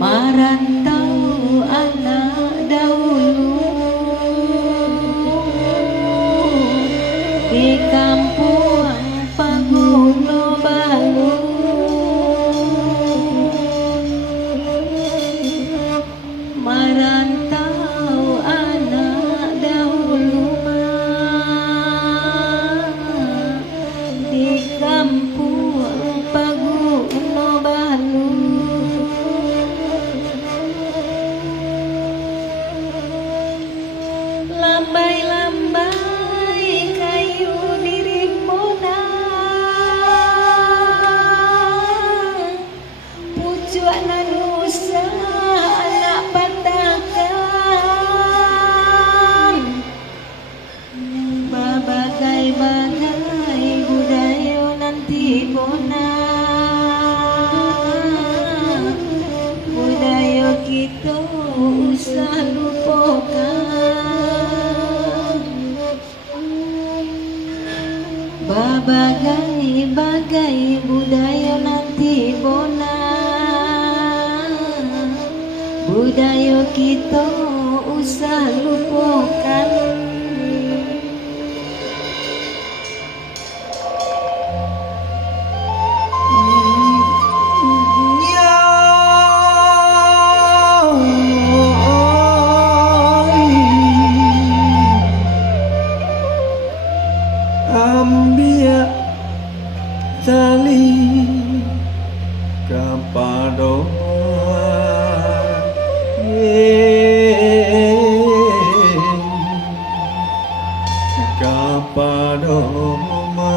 Marantau anak dahulu di kampung Paguno Balu, marantau anak dahulu di kampung Paguno Balu. Lambai-lambai kayu di rimbunan, pucuan nusa anak patakan, babagai-bagai budaya nanti bona, budaya kita usah lupakan. Bagai-bagai budaya nanti bona, budaya kita usah lupakan. Ambia tali kapadoa kapadoma.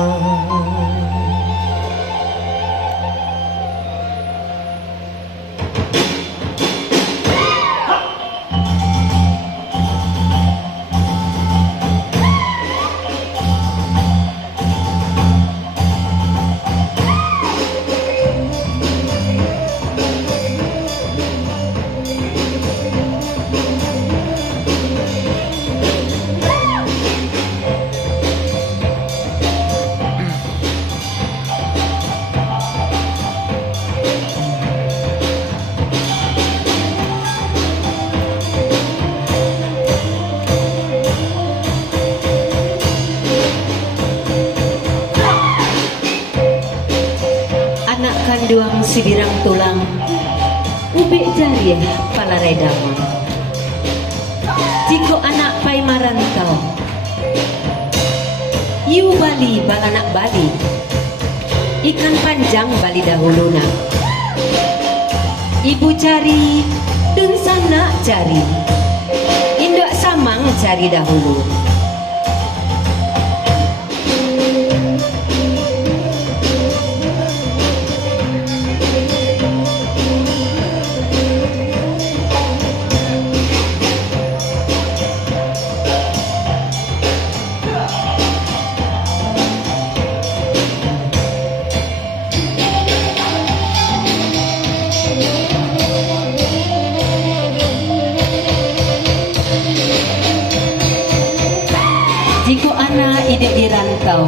Kanduang sibirang tulang, ubik jari pala redama. Jiko anak pai marantau, iu Bali balanak Bali, ikan panjang Bali dahuluna. Ibu cari, dan sana cari, indok samang cari dahulu. Jiko anak ide di rantau,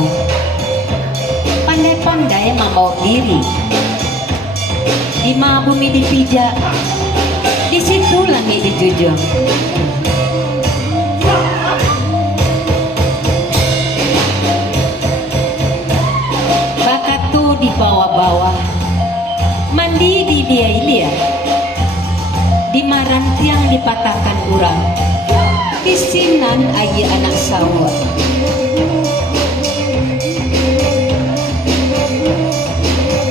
pandai-pandai membawa diri, di bumi dipijak, di situ langit dijunjung. Bakat tuh di bawah-bawah, mandi di dia ilia, di marantiang dipatahkan urang. Pisinan ayi anak sawah,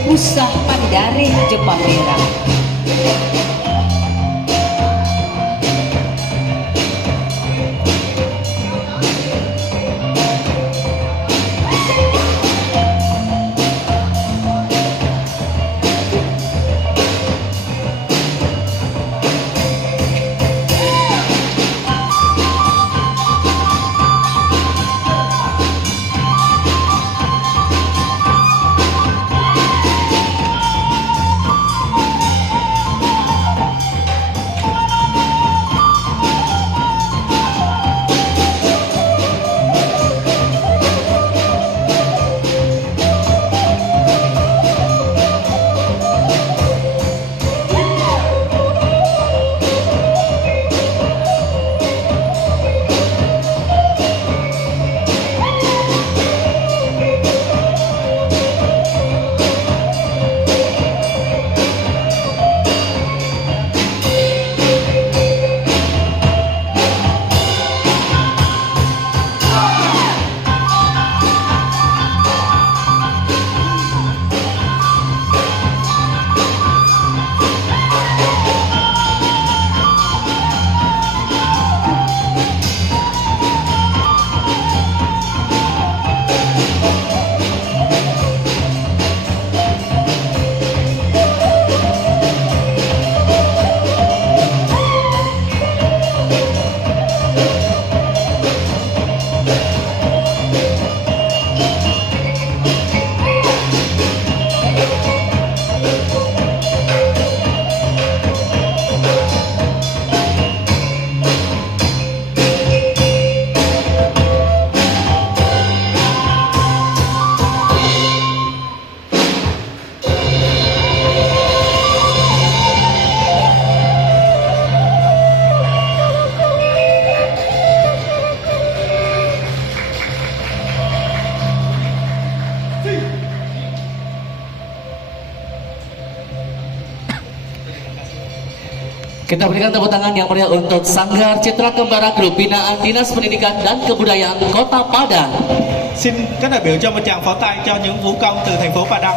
usah pandareh Jepang merah. Kita berikan tepuk tangan yang meriah untuk Sanggar Citra Kembara Group binaan Dinas Pendidikan dan Kebudayaan Kota Padang. Xin các đại biểu cho một tràng pháo tay cho những vũ công từ thành phố Padang.